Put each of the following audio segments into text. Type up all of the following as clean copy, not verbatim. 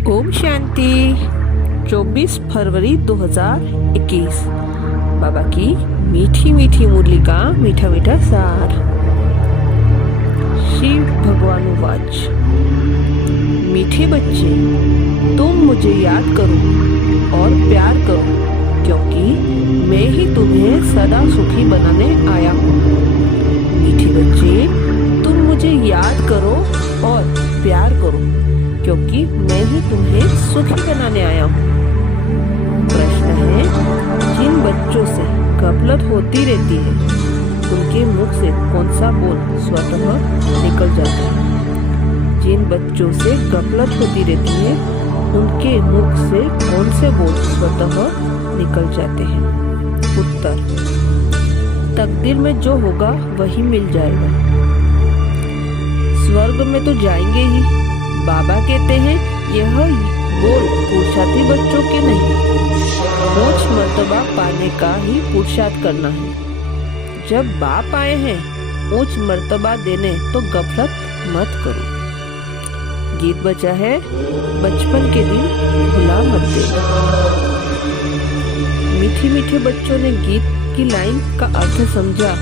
ओम शांति। 24 फरवरी 2021। बाबा की मीठी मीठी मुरली का मीठा मीठा सार। शिव भगवान वाच। मीठे बच्चे, तुम मुझे याद करो और प्यार करो, क्योंकि मैं ही तुम्हें सदा सुखी बनाने आया हूँ। मीठे बच्चे, तुम मुझे याद करो और प्यार करो, क्योंकि मैं ही तुम्हें सुखी बनाने आया हूँ। प्रश्न है, जिन बच्चों से गफलत होती रहती है, उनके मुख से कौन सा बोल स्वतः निकल जाता है? जिन बच्चों से गफलत होती रहती है, उनके मुख से कौन से बोल स्वतः निकल जाते हैं? उत्तर, तकदीर में जो होगा वही मिल जाएगा। स्वर्ग में तो जाएंगे ही। बाबा कहते हैं, यह बोल पुरुषार्थी बच्चों के नहीं, उच्च मर्तबा पाने का ही पुरुषार्थ करना है। जब बाप आए हैं उच्च मर्तबा देने, तो गफलत मत करो। गीत बचा है, बचपन के दिन भुला मत देना। मीठे मीठे बच्चों ने गीत की लाइन का अर्थ समझा।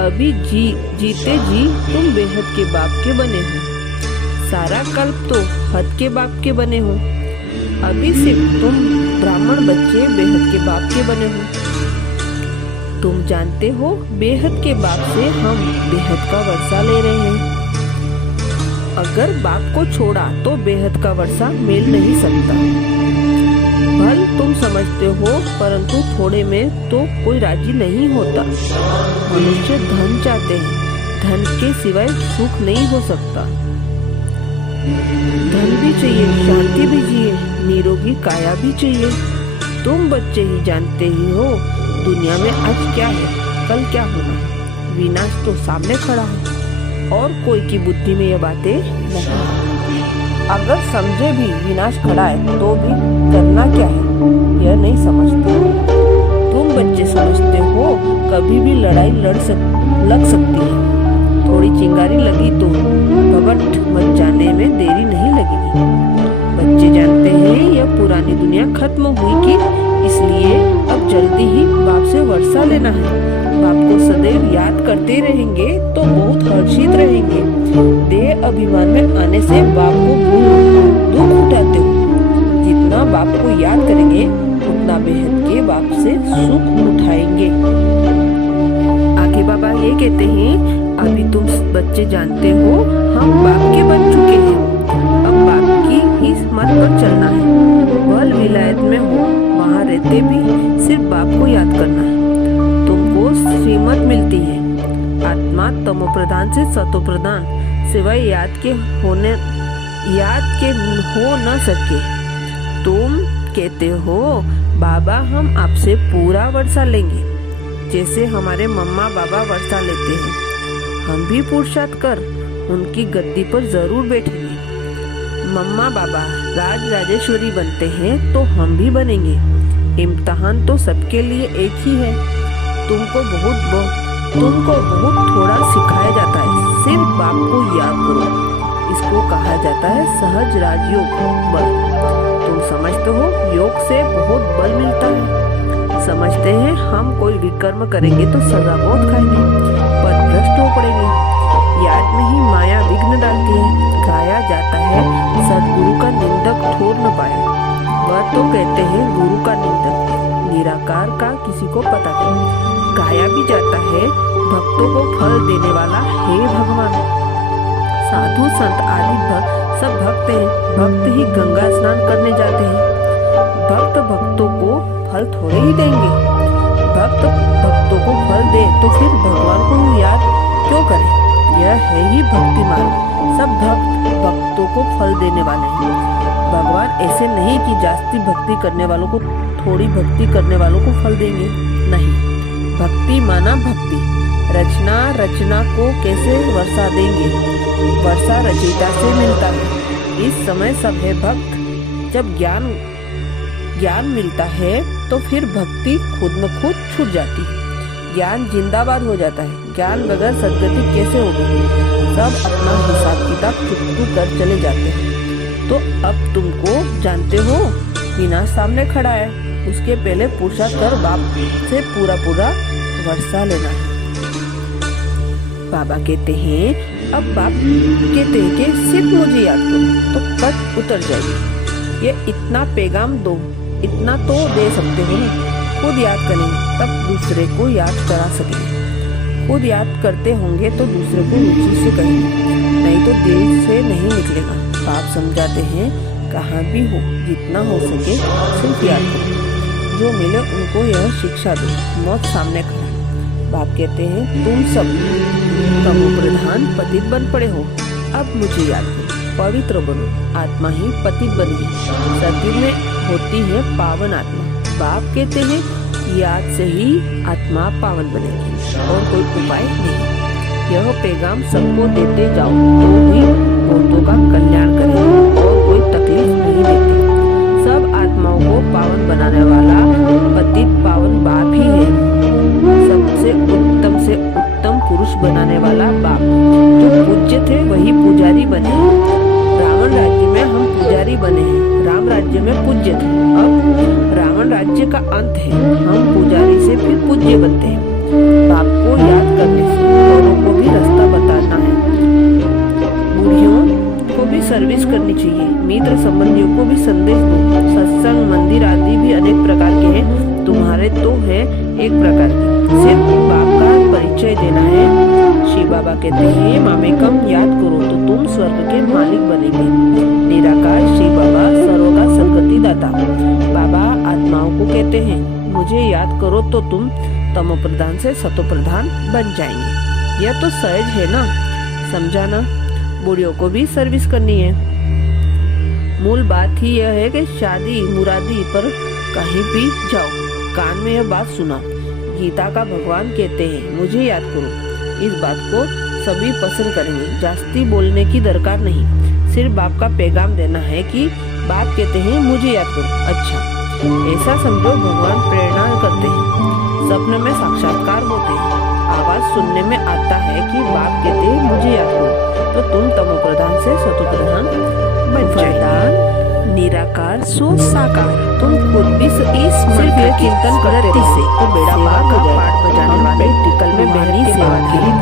अभी जीते जी तुम बेहद के बाप के बने हो। सारा कल्प तो हद के बाप के बने हो। अभी सिर्फ तुम ब्राह्मण बच्चे बेहद के बाप के बने हो। तुम जानते हो, बेहद के बाप से हम बेहद का वर्षा ले रहे हैं। अगर बाप को छोड़ा तो बेहद का वर्षा मिल नहीं सकता। भल तुम समझते हो, परंतु थोड़े में तो कोई राजी नहीं होता। मनुष्य धन चाहते हैं, धन के सिवाय सुख नहीं हो सकता। धन भी चाहिए, शांति भी चाहिए, निरोगी काया भी चाहिए। तुम बच्चे ही जानते ही हो, दुनिया में आज क्या है, कल क्या होना है। विनाश तो सामने खड़ा है और कोई की बुद्धि में यह बातें नहीं। अगर समझे भी विनाश खड़ा है, तो भी करना क्या है यह नहीं समझते। तुम बच्चे समझते हो, कभी भी लड़ाई लग सकती है। थोड़ी चिंगारी लगी तो भभट मच जाने में देरी नहीं लगेगी। बच्चे जानते हैं यह पुरानी दुनिया खत्म हुई कि इसलिए अब जल्दी ही बाप से वर्षा लेना है। बाप को सदैव याद करते रहेंगे तो बहुत हर्षित रहेंगे। देह अभिमान में आने से बाप को दुख उठाते हो। जितना बाप को याद करेंगे, उतना बेहद के बाप से सुख उठाएंगे। आगे बाबा ये कहते हैं, अभी तुम बच्चे जानते हो, हम बाप के बन चुके हैं। अब बाप की ही मत पर चलना है। वह विलायत में हो, वहाँ रहते भी सिर्फ बाप को याद करना है। तुमको श्रीमत मिलती है, आत्मा तमो प्रधान से सतो प्रधान, सिवाय याद के हो न सके। तुम कहते हो, बाबा हम आपसे पूरा वर्षा लेंगे, जैसे हमारे मम्मा बाबा वर्षा लेते हैं। हम भी पुरुषार्थ कर उनकी गद्दी पर जरूर बैठेंगे। मम्मा बाबा राज राजेश्वरी बनते हैं तो हम भी बनेंगे। इम्तिहान तो सबके लिए एक ही है। तुमको बहुत थोड़ा सिखाया जाता है। सिर्फ बाप को याद करो। इसको कहा जाता है सहज राजयोग बल। तुम समझते हो, योग से बहुत बल मिलता है। समझते हैं हम कोई विकर्म करेंगे तो सजा बहुत खाएंगे, पर भ्रष्ट हो पड़ेंगे। याद में ही माया विघ्न डालती है। गाया जाता है, सदगुरु का निंदक ठोर न पाए। वह तो कहते हैं गुरु का निंदक, निराकार का किसी को पता नहीं। गाया भी जाता है, भक्तों को फल देने वाला हे भगवान। साधु संत आदि सब भक्त हैं। भक्त ही गंगा स्नान करने जाते हैं। भक्त भक्तों को फल थोड़े ही देंगे। भक्त भक्तों को फल दे तो फिर भगवान को याद क्यों करें? यह है ही भक्ति मार्ग। सब भक्त भक्तों को फल देने वाले हैं। भगवान ऐसे नहीं कि जास्ती भक्ति करने वालों को, थोड़ी भक्ति करने वालों को फल देंगे। नहीं, भक्ति माना भक्ति। रचना को कैसे वर्षा देंगे? वर्षा रचयिता से मिलता है। इस समय सब है भक्त। जब ज्ञान मिलता है तो फिर भक्ति खुद में खुद छूट जाती है। ज्ञान जिंदाबाद हो जाता है। ज्ञान बगैर सदगति कैसे होगी? सब अपना हिसाब किताब चुकतू कर चले जाते हैं। तो अब तुमको जानते हो, विनाश सामने खड़ा है, उसके पहले पुरुषार्थ कर बाप से पूरा वर्षा लेना है। बाबा कहते हैं, अब बाप कहते हैं कि सिर्फ मुझे याद करो तो कट उतर जाएगी। ये इतना पैगाम दो, इतना तो दे सकते हो ना। खुद याद करेंगे तब दूसरे को याद करा सकेंगे। खुद याद करते होंगे तो दूसरे को रुचि से कहेंगे, नहीं तो दिल से नहीं निकलेगा। बाप समझाते हैं, कहाँ भी हो जितना हो सके सिर्फ याद करो। जो मिले उनको यह शिक्षा दो, मौत सामने खड़ा। बाप कहते हैं, तुम सब तमो प्रधान पतित बन पड़े हो, अब मुझे याद करो, पवित्र बनो। आत्मा ही पतित बनी है, शरीर में होती है पावन आत्मा। बाप कहते हैं, याद से ही आत्मा पावन बनेगी और कोई उपाय नहीं। यह पैगाम सबको देते जाओ तो ही बहुतों का कल्याण करेगा और कोई तकलीफ नहीं देती। सब आत्माओं को पावन बनाने वाला पतित पावन बाप ही है। सबसे उत्तम पुरुष बनाने वाला बाप। जो पूज्य थे वही पुजारी बने। रावण राज्य में हम पुजारी बने हैं, राम राज्य में पूज्य थे। अब रावण राज्य का अंत है, हम पुजारी से फिर पूज्य बनते हैं। बाप को याद करने से औरों को भी रास्ता बताना है। बूढ़ियों को भी सर्विस करनी चाहिए, मित्र संबंधियों को भी संदेश दो। सत्संग मंदिर आदि भी अनेक प्रकार के हैं, तुम्हारे तो है एक प्रकार के। सिर्फ बाप का परिचय देना है। शिव बाबा कहते हैं, मामेकम याद करो तो तुम स्वर्ग के मालिक बनेंगे। निराकार शिव बाबा सर्व का सद्गति दाता। बाबा आत्माओं को कहते हैं, मुझे याद करो तो तुम तमो प्रधान से सतो प्रधान बन जाएंगे। यह तो सहज है ना, समझा ना। बूढ़ियों को भी सर्विस करनी है। मूल बात ही यह है कि शादी मुरादी पर कहीं भी जाओ, कान में यह बात सुना। गीता का भगवान कहते हैं, मुझे याद करो। इस बात को सभी पसंद करेंगे। जास्ती बोलने की दरकार नहीं, सिर्फ बाप का पैगाम देना है कि बाप कहते हैं, मुझे याद करो। अच्छा, ऐसा समझो भगवान प्रेरणा करते हैं, सपने में साक्षात्कार होते हैं, आवाज सुनने में आता है कि बाप कहते हैं, मुझे याद करो तो तुम तमो प्रधान से सतो प्रधान बन जाएगा। निराकार सो साकार। तुम खुद भी इस मंत्र कीर्तन करते से तो बेड़ा पार हो जाएगा। पाठ बजाने वाले टिकल में बहनी सेवा के लिए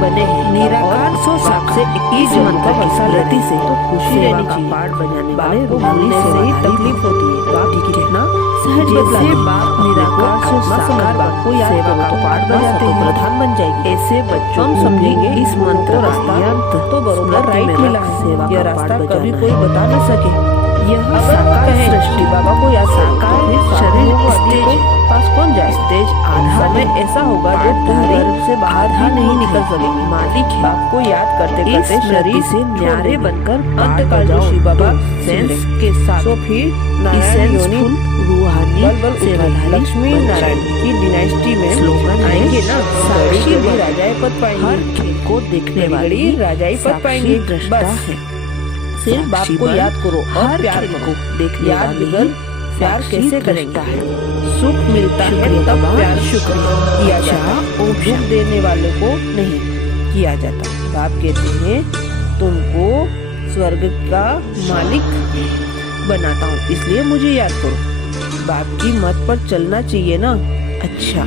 बने हैं। निराकार सो साकार से 21 मंत्र की स्मृति से तो खुशी रहनी चाहिए। पाठ बजाने वाले को भूलने से ही तकलीफ होती है। बाप कितना सहज बदला। बाप निराकार सो साकार बाप को याद करो तो पाठ बजाते हैं, प्रधान बन जाएगी। ऐसे बच्चों हम समझेंगे इस मंत्र रास्ता तो बरोबर राइट मिला है। यह रास्ता कभी कोई बता न सके। यह साकार सृष्टि बाबा को या साकार शरीर स्टेज पास कौन जाए। स्टेज आधा में ऐसा होगा जो गर्भ से बाहर ही नहीं निकल सकेंगे। मालिक बाप को याद करते करते शरीर से न्यारे बनकर अंत का जाओ। शिव बाबा सेंस के साथ तो फिर नारायण रूहानी लक्ष्मी नारायण की डिनाइस्टी में स्लोगन आएंगे ना। साक्षी राजाई पद पाएंगे, हर खेल को देखने वाली राजाई पद पाएंगे। बस सिर्फ बाप को याद करो और प्यार करो। देख याद बगैर प्यार कैसे करेंगे। सुख मिलता है तब प्यार शुक्रिया किया जाता, दुख देने वाले को नहीं किया जाता। बाप कहते हैं, तुमको स्वर्ग का मालिक बनाता हूँ, इसलिए मुझे याद करो। बाप की मत पर चलना चाहिए ना। अच्छा,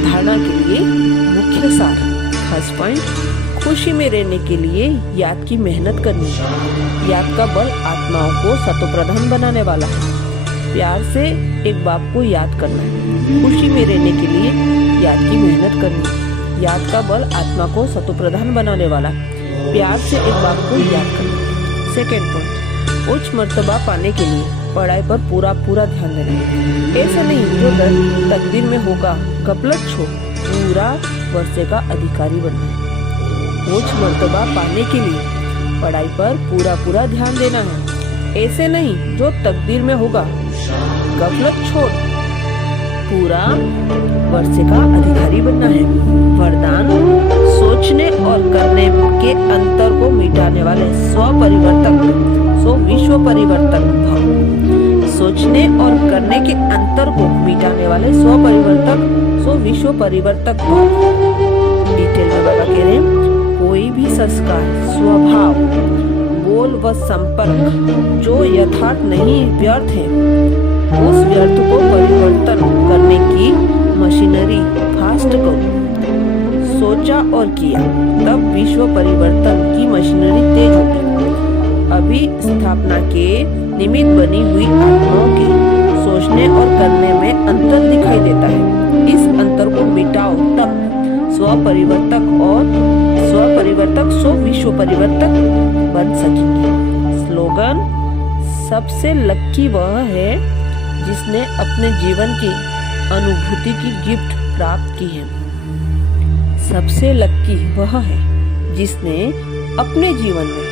धारणा के लिए मुख्य सार, खास पॉइंट, खुशी में रहने के लिए याद की मेहनत करनी है। याद का बल आत्माओं को सतो प्रधान बनाने वाला है। प्यार से एक बाप को याद करना है। खुशी में रहने के लिए याद की मेहनत करनी है। याद का बल आत्मा को सतो प्रधान बनाने वाला है। प्यार से एक बाप को याद करना। सेकेंड पॉइंट, उच्च मर्तबा पाने के लिए पढ़ाई पर पूरा ध्यान देना। ऐसा नहीं जो तकदीर में होगा, गफलत छोड़, पूरा वर्षे का अधिकारी बनना है। उच्च मर्तबा पाने के लिए पढ़ाई पर पूरा ध्यान देना है। ऐसे नहीं जो तकदीर में होगा, गफलत छोड़, पूरा वर्षे का अधिकारी बनना है। वरदान, सोचने और करने के अंतर को मिटाने वाले विश्व परिवर्तक भाव। सोचने और करने के अंतर को मिटाने वाले विश्व परिवर्तक भाव। डिटेल में बाबा कह रहे हैं, कोई भी संस्कार, स्वभाव, बोल व संपर्क जो यथार्थ नहीं व्यर्थ है, उस व्यर्थ को परिवर्तन करने की मशीनरी फास्ट करो। सोचा और किया, तब विश्व परिवर्तन की मशीनरी तेज होगी। अभी स्थापना के निमित्त बनी हुई आत्माओं के सोचने और करने में अंतर दिखाई देता है। इस अंतर को मिटाओ, तब स्वपरिवर्तक स्व विश्व परिवर्तक बन सकेंगे। स्लोगन: सबसे लक्की वह है जिसने अपने जीवन की अनुभूति की गिफ्ट प्राप्त की है। सबसे लक्की वह है जिसने अपने जीवन में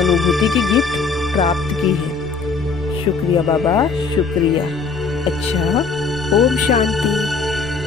अनुभूति की गिफ्ट प्राप्त की है। शुक्रिया बाबा, शुक्रिया। अच्छा, ओम शांति।